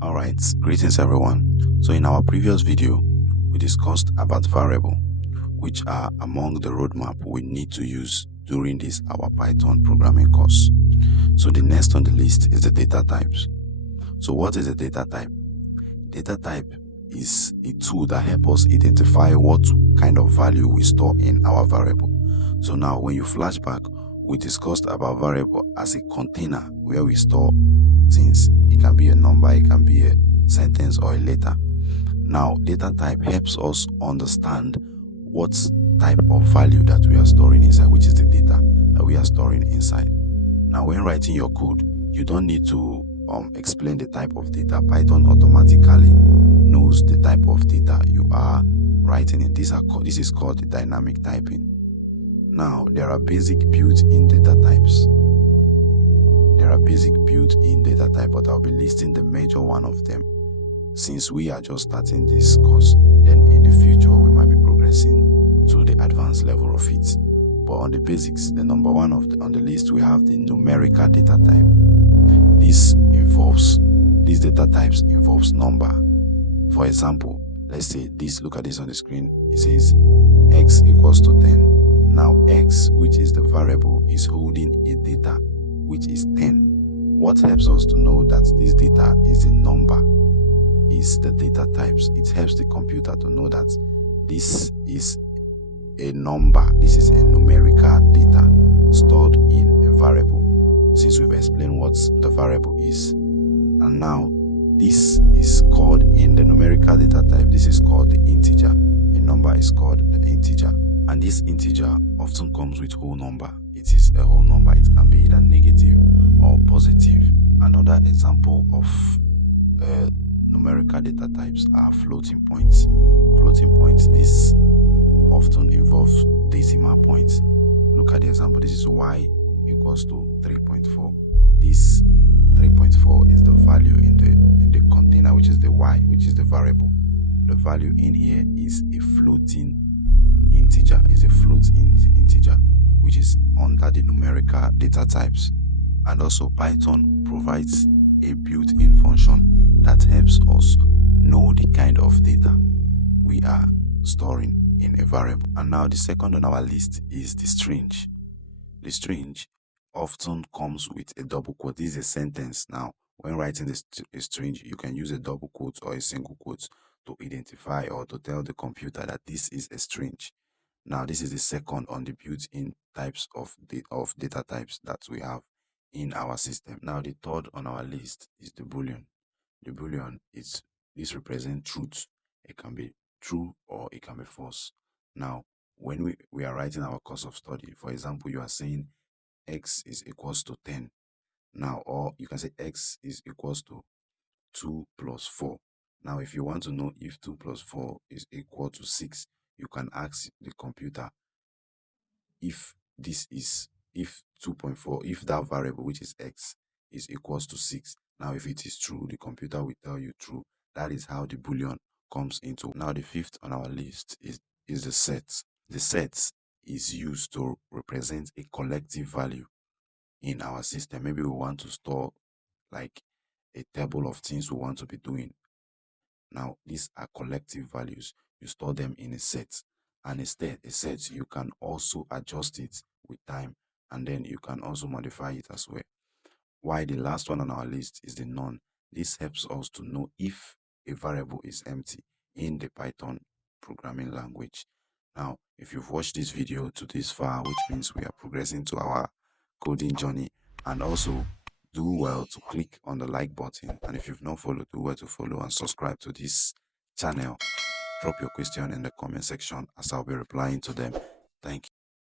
Alright, greetings everyone. So in our previous video, we discussed about variable, which are among the roadmap we need to use during this our Python programming course. So the next on the list is the data types. So what is a data type? Data type is a tool that helps us identify what kind of value we store in our variable. So now when you flashback, we discussed about variable as a container where we store things. It can be a number, it can be a sentence or a letter. Now data type helps us understand what type of value that we are storing inside, which is the data that we are storing inside. Now when writing your code, you don't need to explain the type of data. Python automatically knows the type of data you are writing in. This is called the dynamic typing. Now there are basic built-in data types. But I'll be listing the major one of them since we are just starting this course. Then in the future we might be progressing to the advanced level of it. But on the basics, the number one on the list, we have the numerical data type. These data types involves number. For example, let's say this, look at this on the screen. It says x equals to 10. Now x, which is the variable, is holding a data which is 10. What helps us to know that this data is a number is the data types. It helps the computer to know that this is a number, this is a numerical data stored in a variable, since we've explained what the variable is. And now this is called, in the numerical data type, this is called the integer. A number is called the integer, and this integer often comes with whole number. It is a whole number. It can be either negative or positive. Another example of numerical data types are floating points. Floating points, this often involves decimal points. Look at the example. This is y equals to 3.4. This 3.4 is the value in the container, which is the y, which is the variable. The value in here is a floating integer, integer, which is under the numerical data types. And also Python provides a built-in function that helps us know the kind of data we are storing in a variable. And now the second on our list is the string. The string often comes with a double quote. This is a sentence. Now when writing a string, you can use a double quote or a single quote to identify or to tell the computer that this is a string. Now this is the second on the built-in types of data types that we have in our system. Now the third on our list is the boolean. The boolean this represents truth. It can be true or it can be false. Now when we are writing our course of study, for example, you are saying x is equals to 10. Now, or you can say x is equals to 2 plus 4. Now if you want to know if 2 plus 4 is equal to 6, you can ask the computer if 2.4, if that variable, which is x, is equals to 6. Now if it is true, the computer will tell you true. That is how the boolean comes into. Now the fifth on our list is the set. The set is used to represent a collective value in our system. Maybe we want to store like a table of things we want to be doing. Now these are collective values. You store them in a set, and a set you can also adjust it with time, and then you can also modify it as well. While the last one on our list is the none. This helps us to know if a variable is empty in the Python programming language. Now if you've watched this video to this far, which means we are progressing to our coding journey, and also do well to click on the like button, and if you've not followed, do well to follow and subscribe to this channel. Drop your question in the comment section as I'll be replying to them. Thank you.